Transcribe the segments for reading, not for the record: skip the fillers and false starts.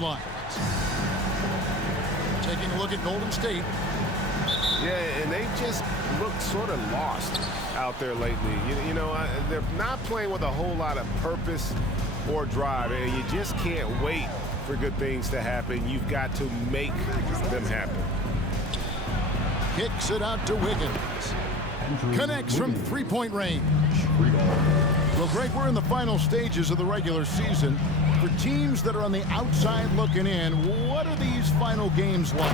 line. Taking a look at Golden State. Yeah, and they just looked sort of lost out there lately. They're not playing with a whole lot of purpose or drive, and you just can't wait for good things to happen. You've got to make them happen. Kicks it out to Wiggins. Connects from three-point range. Well, Greg, we're in the final stages of the regular season. For teams that are on the outside looking in, what are these final games like?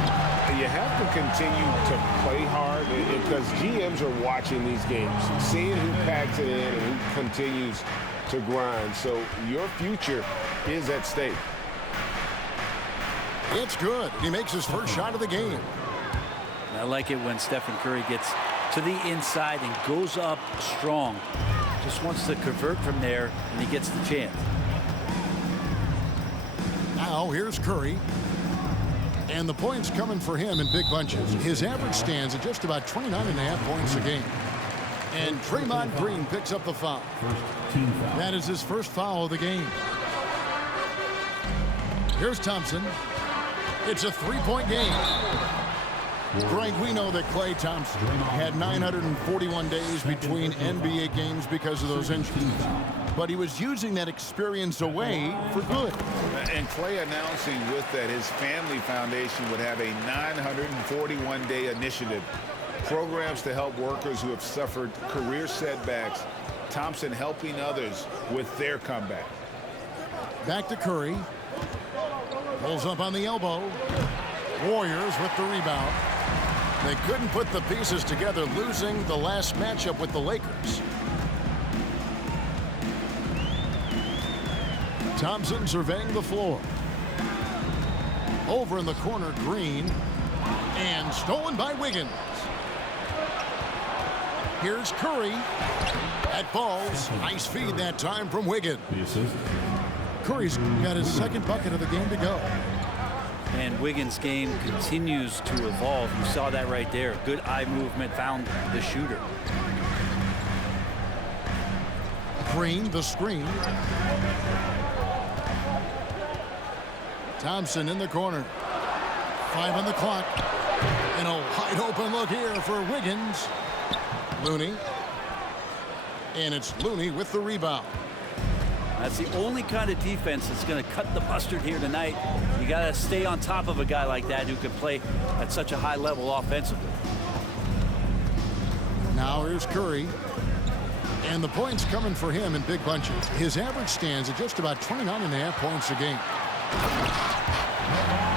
You have to continue to play hard because GMs are watching these games, seeing who packs it in and who continues to grind. So your future is at stake. It's good. He makes his first shot of the game. I like it when Stephen Curry gets to the inside and goes up strong. Just wants to convert from there, and he gets the chance. Now here's Curry. And the points coming for him in big bunches. His average stands at just about 29.5 points a game. And Draymond Green picks up the foul. That is his first foul of the game. Here's Thompson. It's a three-point game. Greg, we know that Klay Thompson had 941 days between NBA games because of those injuries. But he was using that experience away for good. And Klay announcing with that his family foundation would have a 941-day initiative. Programs to help workers who have suffered career setbacks. Thompson helping others with their comeback. Back to Curry. Pulls up on the elbow. Warriors with the rebound. They couldn't put the pieces together, losing the last matchup with the Lakers. Thompson surveying the floor. Over in the corner, Green. And stolen by Wiggins. Here's Curry. That falls. Nice feed that time from Wiggins. Curry's got his second bucket of the game to go. And Wiggins' game continues to evolve. You saw that right there. Good eye movement, found the shooter. Green, the screen. Thompson in the corner. 5 on the clock. And a wide open look here for Wiggins. Looney. And it's Looney with the rebound. That's the only kind of defense that's going to cut the mustard here tonight. You got to stay on top of a guy like that who can play at such a high level offensively. Now here's Curry. And the points coming for him in big bunches. His average stands at just about 29.5 points a game.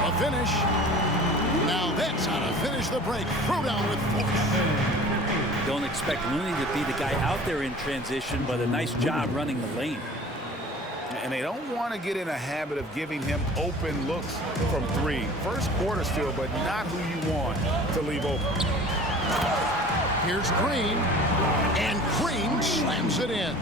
A finish. Now that's how to finish the break. Throw down with force. Don't expect Looney to be the guy out there in transition, but a nice job running the lane. And they don't want to get in a habit of giving him open looks from three. First quarter still, but not who you want to leave open. Here's Green. And Green slams it in.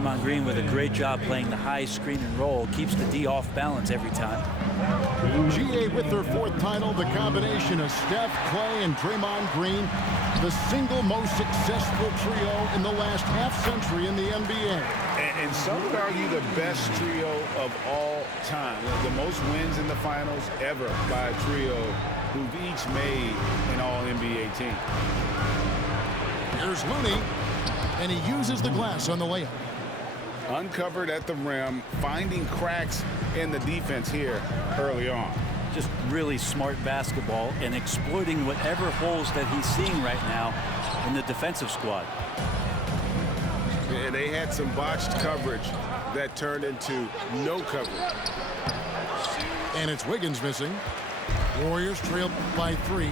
Draymond Green with a great job playing the high screen and roll. Keeps the D off balance every time. GA with their 4th title, the combination of Steph, Clay, and Draymond Green, the single most successful trio in the last half-century in the NBA. And some would argue the best trio of all time. The most wins in the finals ever by a trio who've each made an All-NBA team. Here's Looney, and he uses the glass on the layup. Uncovered at the rim, finding cracks in the defense here early on. Just really smart basketball and exploiting whatever holes that he's seeing right now in the defensive squad. And they had some botched coverage that turned into no coverage. And it's Wiggins missing. Warriors trailed by 3.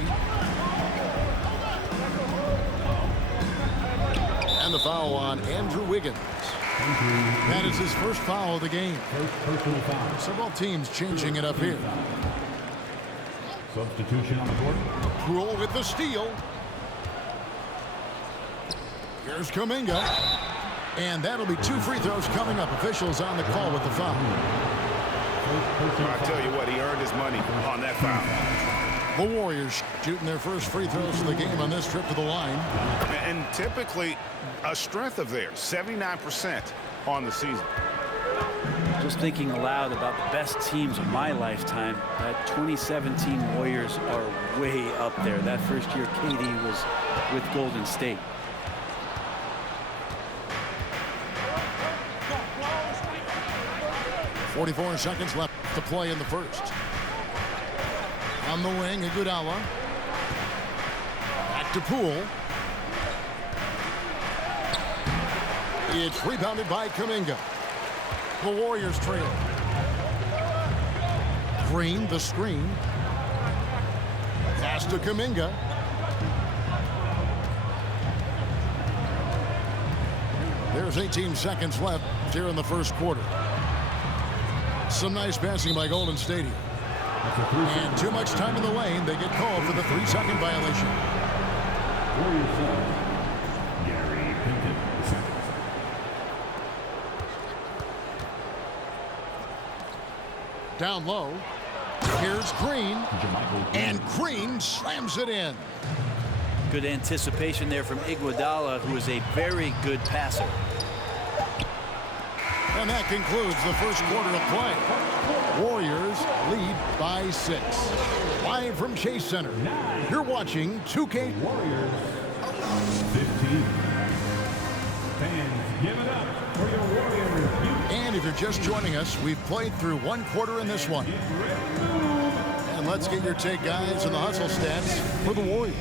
And the foul on Andrew Wiggins. That is his first foul of the game. Several teams changing it up here. Substitution on the court. Rule with the steal. Here's Kuminga. And that'll be 2 free throws coming up. Officials on the call with the foul. I tell you what, he earned his money on that foul. The Warriors shooting their first free throws of the game on this trip to the line. And typically a strength of theirs, 79% on the season. Just thinking aloud about the best teams of my lifetime, that 2017 Warriors are way up there. That first year KD was with Golden State. .44 seconds left to play in the first. On the wing, Iguodala. Back to Poole. It's rebounded by Kuminga. The Warriors trail. Green, the screen. Pass to Kuminga. There's 18 seconds left here in the first quarter. Some nice passing by Golden State. And too much time in the lane. They get called for the 3-second violation. Gary Payton, second. Down low. Here's Green. And Green slams it in. Good anticipation there from Iguodala, who is a very good passer. And that concludes the first quarter of play. Warriors lead by 6. Live from Chase Center, you're watching 2K. Warriors 15. Fans, give it up for your Warriors. And if you're just joining us, we've played through 1 quarter in this one. And let's get your take, guys, on the hustle stats for the Warriors.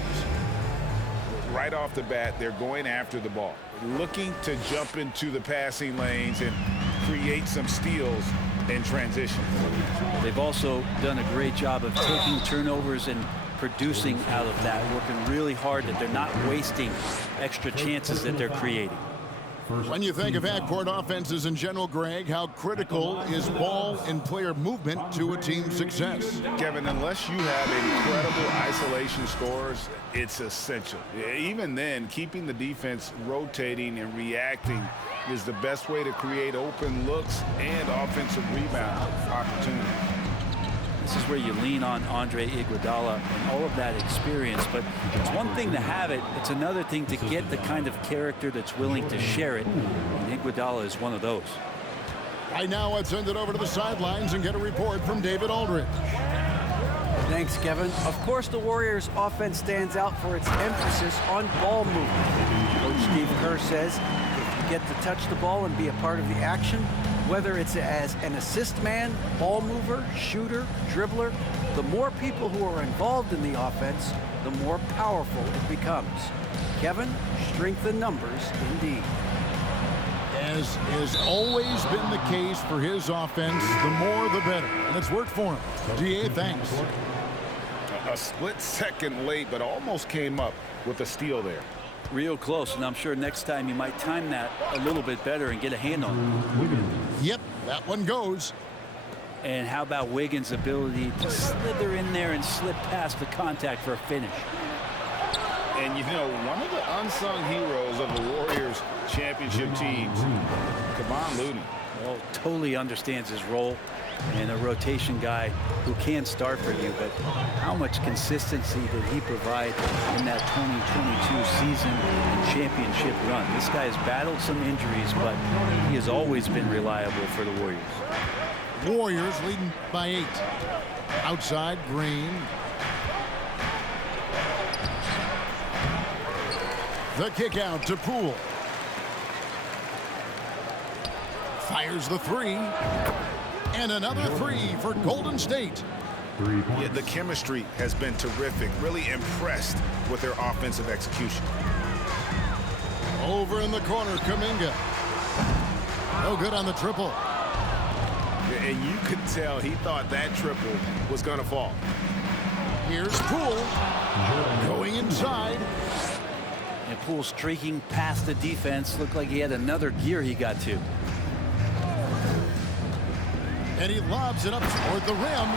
Right off the bat, they're going after the ball, looking to jump into the passing lanes and create some steals in transition. They've also done a great job of taking turnovers and producing out of that, working really hard that they're not wasting extra chances that they're creating. When you think of half-court offenses in general, Greg, how critical is ball and player movement to a team's success? Kevin, unless you have incredible isolation scores, it's essential. Even then, keeping the defense rotating and reacting is the best way to create open looks and offensive rebound opportunities. This is where you lean on Andre Iguodala and all of that experience, but it's one thing to have it, it's another thing to get the kind of character that's willing to share it, and Iguodala is one of those. Right now, let's send it over to the sidelines and get a report from David Aldridge. Thanks, Kevin. Of course, the Warriors' offense stands out for its emphasis on ball movement. Coach Steve Kerr says if you get to touch the ball and be a part of the action, whether it's as an assist man, ball mover, shooter, dribbler, the more people who are involved in the offense, the more powerful it becomes. Kevin, strength in numbers indeed. As has always been the case for his offense, the more the better. And it's worked for him. DA, thanks. A split second late, but almost came up with a steal there. Real close, and I'm sure next time you might time that a little bit better and get a hand on it. Yep, that one goes. And how about Wiggins' ability to slither in there and slip past the contact for a finish? And, you know, one of the unsung heroes of the Warriors championship teams, Kevon Looney. Well, totally understands his role and a rotation guy who can start for you, but how much consistency did he provide in that 2022 season and championship run? This guy has battled some injuries, but he has always been reliable for the Warriors. Warriors leading by 8. Outside, Green. The kick out to Poole. Fires the 3. And another 3 for Golden State. 3 points. Yeah, the chemistry has been terrific. Really impressed with their offensive execution. Over in the corner, Kuminga. No good on the triple. Yeah, and you could tell he thought that triple was going to fall. Here's Poole going inside. And Poole streaking past the defense. Looked like he had another gear he got to. And he lobs it up toward the rim.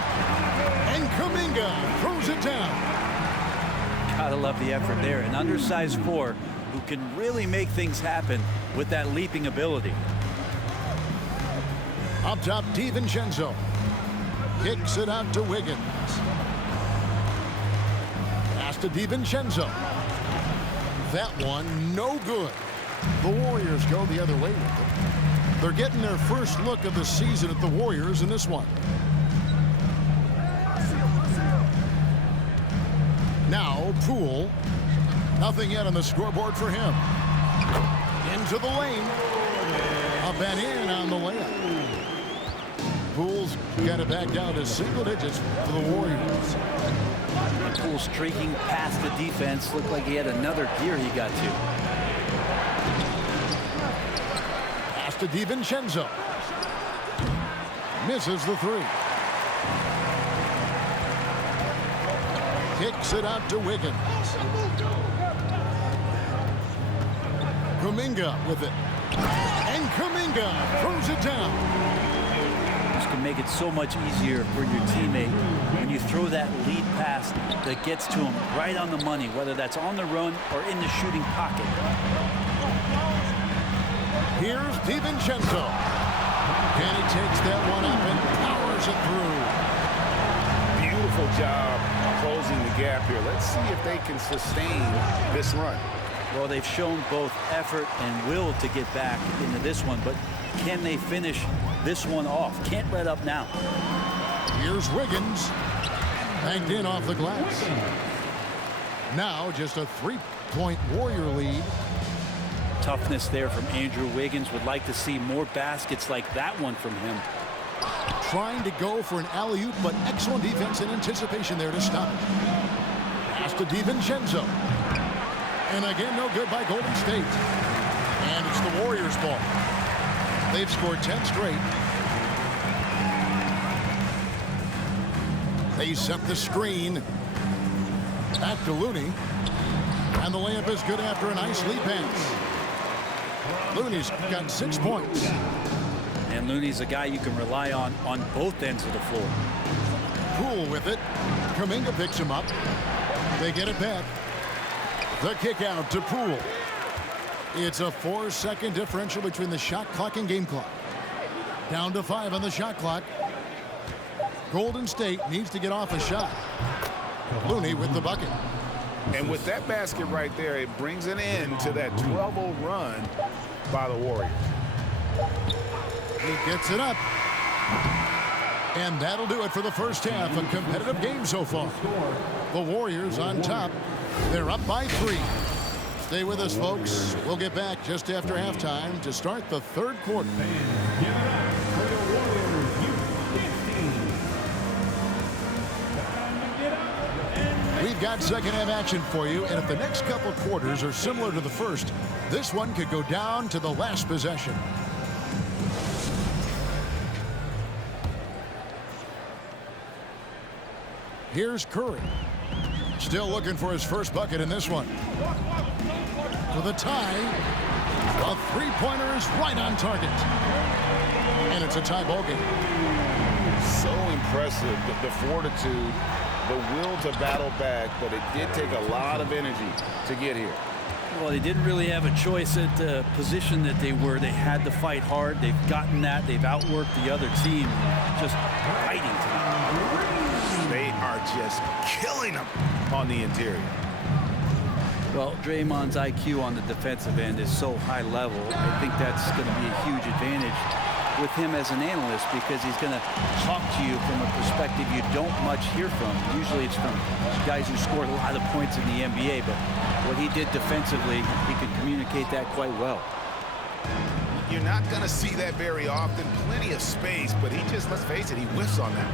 And Kuminga throws it down. Gotta love the effort there. An undersized 4 who can really make things happen with that leaping ability. Up top, DiVincenzo. Kicks it out to Wiggins. Pass to DiVincenzo. That one, no good. The Warriors go the other way with it. They're getting their first look of the season at the Warriors in this one. Now, Poole. Nothing yet on the scoreboard for him. Into the lane. Up and in on the layup. Poole's got it back down to single digits for the Warriors. Poole streaking past the defense. Looked like he had another gear he got to. Pass to DiVincenzo. Misses the 3. Kicks it out to Wiggins. Kuminga with it. And Kuminga throws it down. This can make it so much easier for your teammate when you throw that lead pass that gets to him right on the money, whether that's on the run or in the shooting pocket. Here's DiVincenzo. And he takes that one up and powers it through. Beautiful job closing the gap here. Let's see if they can sustain this run. Well, they've shown both effort and will to get back into this one, but can they finish this one off? Can't let up now. Here's Wiggins. Banked in off the glass. Now just a 3-point Warrior lead. Toughness there from Andrew Wiggins. Would like to see more baskets like that one from him. Trying to go for an alley-oop, but excellent defense and anticipation there to stop it. Pass to DiVincenzo. And again, no good by Golden State. And it's the Warriors' ball. They've scored 10 straight. They set the screen. Back to Looney. And the layup is good after a nice lead pass. Looney's got 6 points. And Looney's a guy you can rely on both ends of the floor. Poole with it. Kuminga picks him up. They get it back. The kick out to Poole. It's a 4-second differential between the shot clock and game clock. Down to 5 on the shot clock. Golden State needs to get off a shot. Looney with the bucket. And with that basket right there, it brings an end to that 12-0 run by the Warriors. He gets it up. And that'll do it for the first half. A competitive game so far. The Warriors on top. They're up by 3. Stay with us, folks. We'll get back just after halftime to start the third quarter. Give it up for the Warriors Youth team. Time to get up and We've got second half action for you, and if the next couple quarters are similar to the first, this one could go down to the last possession. Here's Curry. Still looking for his first bucket in this one. For the tie. A three-pointer is right on target. And it's a tie ball game. So impressive, the fortitude the will to battle back, but it did take a lot of energy to get here. Well, they didn't really have a choice at the position that they were. They had to fight hard. They've gotten that. They've outworked the other team. Just fighting tonight. They are just killing them on the interior. Well, Draymond's IQ on the defensive end is so high level. I think that's going to be a huge advantage with him as an analyst, because he's going to talk to you from a perspective you don't much hear from. Usually it's from guys who scored a lot of points in the NBA, but what he did defensively, he could communicate that quite well. You're not going to see that very often. Plenty of space, but he just, let's face it, he whiffs on that.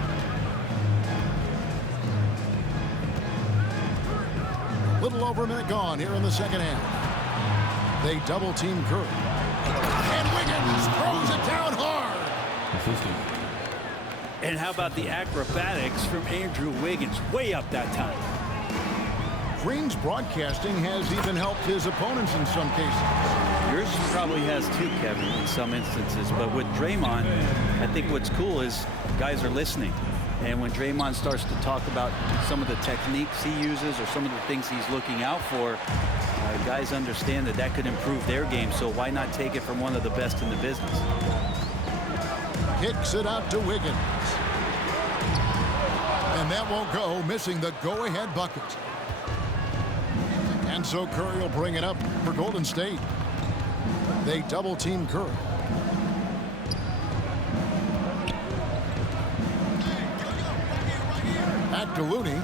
Little over a minute gone here in the second half. They double team Curry. And Wiggins throws it down hard. And how about the acrobatics from Andrew Wiggins? Way up that time. Green's broadcasting has even helped his opponents in some cases. Yours probably has too, Kevin, in some instances. But with Draymond, I think what's cool is guys are listening. And when Draymond starts to talk about some of the techniques he uses or some of the things he's looking out for, guys understand that that could improve their game. So why not take it from one of the best in the business? Kicks it out to Wiggins. And that won't go, missing the go-ahead bucket. And so Curry will bring it up for Golden State. They double team Curry. Back to Looney.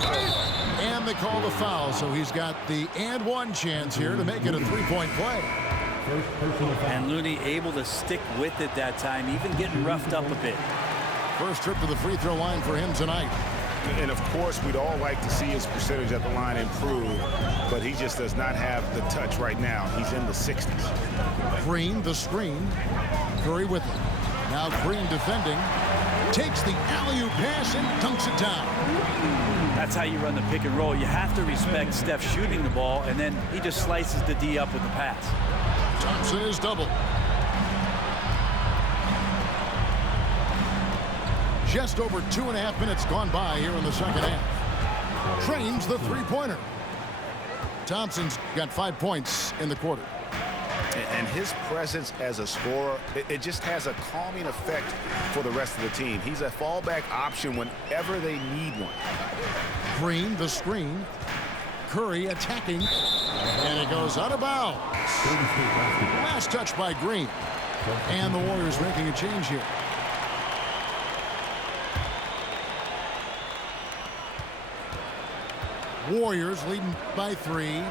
And they call the foul, so he's got the and one chance here to make it a three-point play. And Looney able to stick with it that time, even getting roughed up a bit. First trip to the free throw line for him tonight. And of course, we'd all like to see his percentage at the line improve, but he just does not have the touch right now. He's in the 60s. Green, the screen. Curry with it. Now Green defending. Takes the alley-oop pass and dunks it down. That's how you run the pick and roll. You have to respect Steph shooting the ball, and then he just slices the D up with the pass. Thompson is double. Just over 2.5 minutes gone by here in the second half. Trains the three-pointer. Thompson's got 5 points in the quarter. And his presence as a scorer, it just has a calming effect for the rest of the team. He's a fallback option whenever they need one. Green, the screen. Curry attacking. And it goes out of bounds. Last touch by Green. And the Warriors making a change here. Warriors leading by 3.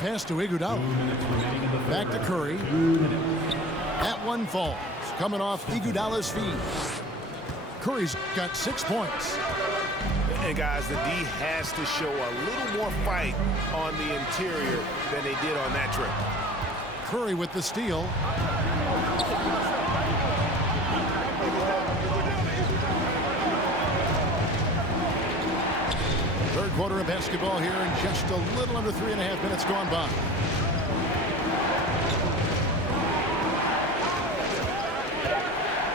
Pass to Iguodala. Back to Curry. That one falls. Coming off Iguodala's feet. Curry's got 6 points. And guys, the D has to show a little more fight on the interior than they did on that trip. Curry with the steal. Third quarter of basketball here, and just a little under 3.5 minutes gone by.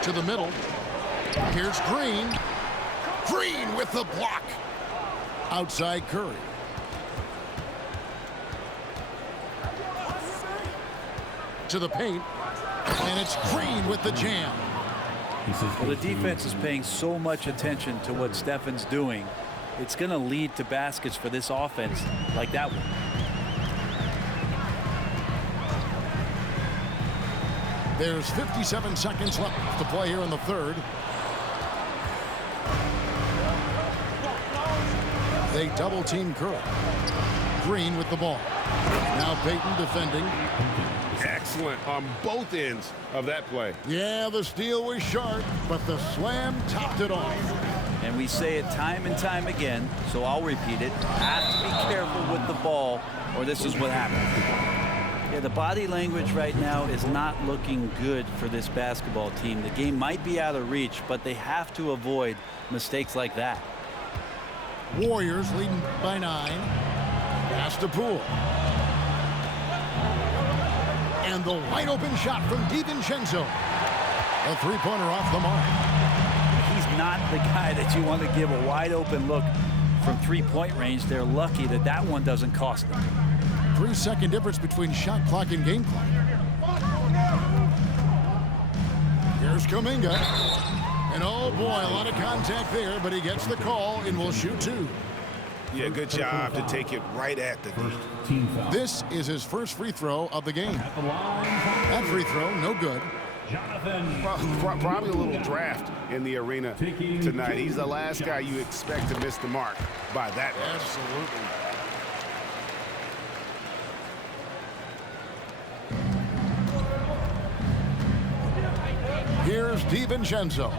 To the middle. Here's Green. Green with the block. Outside Curry. To the paint. And it's Green with the jam. Well, the defense is paying so much attention to what Stefan's doing. It's going to lead to baskets for this offense like that one. There's 57 seconds left to play here in the third. They double team Curry. Green with the ball. Now Payton defending. Excellent on both ends of that play. Yeah, the steal was sharp, but the slam topped it off. And we say it time and time again, so I'll repeat it. Have to be careful with the ball, or this is what happens. Yeah, the body language right now is not looking good for this basketball team. The game might be out of reach, but they have to avoid mistakes like that. Warriors leading by 9. Pass to Poole. And the wide open shot from DiVincenzo. A three-pointer off the mark. He's not the guy that you want to give a wide open look from three-point range. They're lucky that that one doesn't cost them. 3-second difference between shot clock and game clock. Here's Kuminga. And oh boy, a lot of contact there, but he gets the call and will shoot two. Yeah, good job to take it right at the knee. This is his first free throw of the game. That free throw, no good. Probably a little draft in the arena tonight. He's the last guy you expect to miss the mark by that much. Absolutely. Here's DiVincenzo.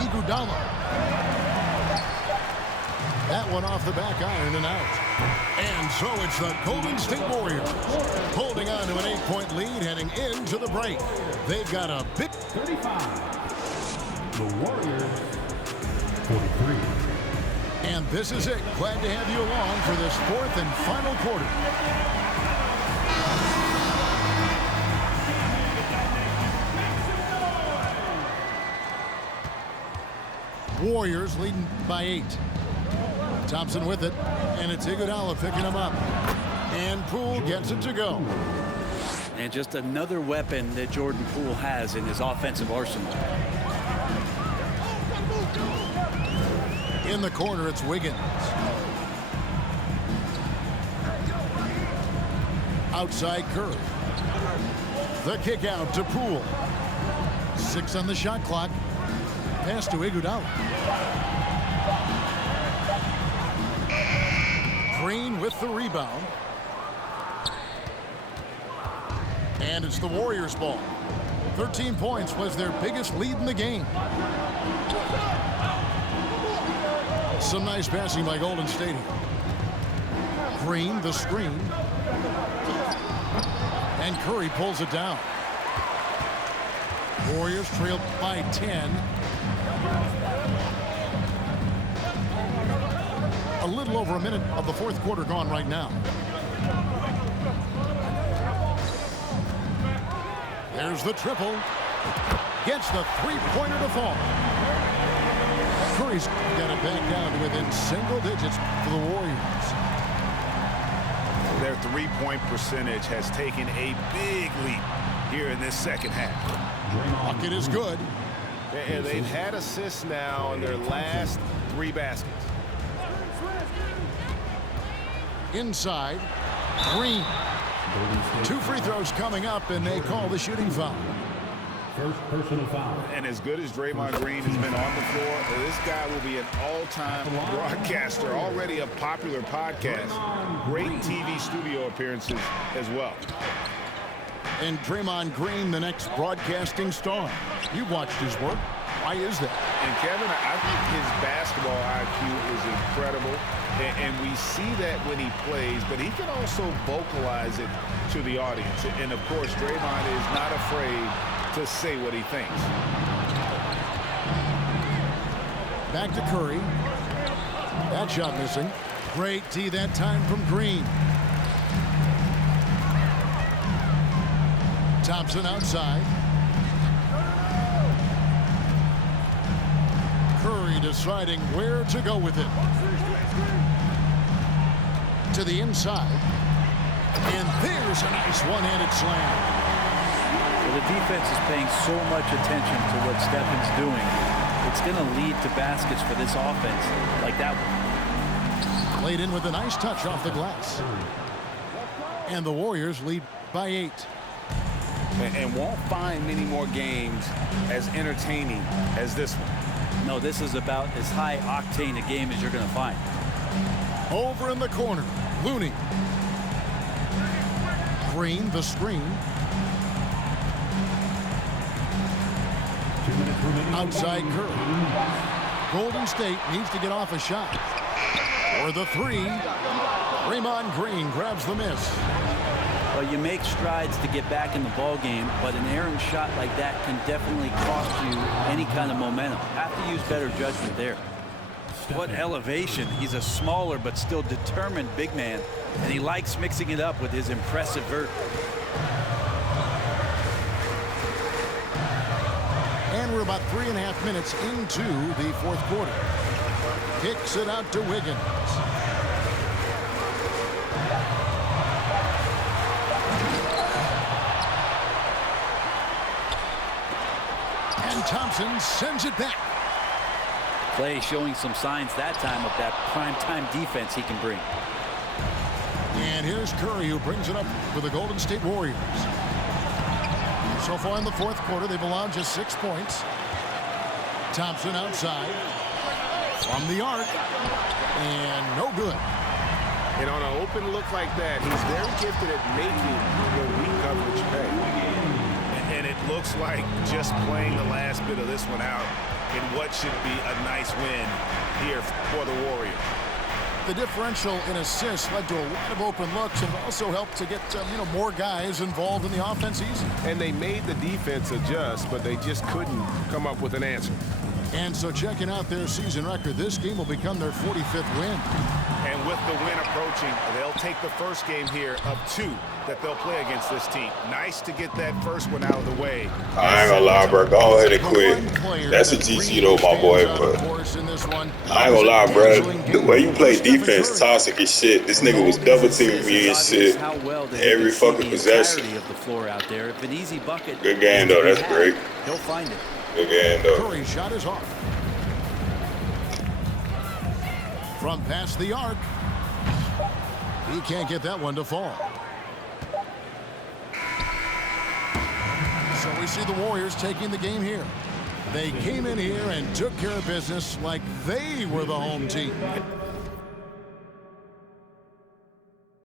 Iguodala. That one off the back iron and out. And so it's the Golden State Warriors holding on to an 8-point lead heading into the break. They've got a big 35. The Warriors 43. And this is it. Glad to have you along for this fourth and final quarter. Warriors leading by 8. Thompson with it, and it's Iguodala picking him up. And Poole gets it to go. And just another weapon that Jordan Poole has in his offensive arsenal. In the corner, it's Wiggins. Outside Curry. The kick out to Poole. 6 on the shot clock. Pass to Iguodala. Green with the rebound. And it's the Warriors' ball. 13 points was their biggest lead in the game. Some nice passing by Golden State. Green, the screen. And Curry pulls it down. Warriors trail by 10. A little over a minute of the fourth quarter gone right now. There's the triple. Gets the three-pointer to fall. Curry's got it back down to within single digits for the Warriors. Their three-point percentage has taken a big leap here in this second half. Bucket is good. And they've had assists now in their last 3 baskets. Inside, Green. 2 free throws coming up, and they call the shooting foul. First personal foul. And as good as Draymond Green has been on the floor, this guy will be an all-time broadcaster, already a popular podcast. Great TV studio appearances as well. And Draymond Green, the next broadcasting star. You've watched his work. Why is that? And Kevin, I think his basketball IQ is incredible. And we see that when he plays, but he can also vocalize it to the audience. And of course, Draymond is not afraid to say what he thinks. Back to Curry. That shot missing. Great tee that time from Green. Thompson outside. Curry deciding where to go with it. To the inside. And there's a nice one-handed slam. Well, the defense is paying so much attention to what Stephen's doing. It's going to lead to baskets for this offense like that one. Laid in with a nice touch off the glass. And the Warriors lead by 8. And won't find many more games as entertaining as this one. No, this is about as high octane a game as you're going to find. Over in the corner, Looney. Green, the screen. Outside Curry. Golden State needs to get off a shot. Or the 3. Draymond Green grabs the miss. Well, you make strides to get back in the ball game, but an errant shot like that can definitely cost you any kind of momentum. Have to use better judgment there. What elevation. He's a smaller but still determined big man, and he likes mixing it up with his impressive vert. And we're about 3.5 minutes into the fourth quarter. Kicks it out to Wiggins. And Thompson sends it back. Clay showing some signs that time of that prime-time defense he can bring. And here's Curry, who brings it up for the Golden State Warriors. So far in the fourth quarter, they've allowed just 6 points. Thompson outside from the arc, and no good. And on an open look like that, he's very gifted at making the weak coverage pay. And it looks like just playing the last bit of this one out in what should be a nice win here for the Warriors. The differential in assists led to a lot of open looks and also helped to get more guys involved in the offense easy. And they made the defense adjust, but they just couldn't come up with an answer. And so checking out their season record, this game will become their 45th win. And with the win approaching, they'll take the first game here of 2 that they'll play against this team. Nice to get that first one out of the way. I ain't gonna lie, bro. Go ahead and quit. That's a GC though, my boy. But I ain't gonna lie, bro. The way you play defense, toxic as shit. This nigga was double teaming me and shit every fucking possession. Of the floor out there. If an easy bucket. Good game though. That's great. He'll find it. Good game though. Curry's shot is off. From past the arc. He can't get that one to fall. So we see the Warriors taking the game here. They came in here and took care of business like they were the home team.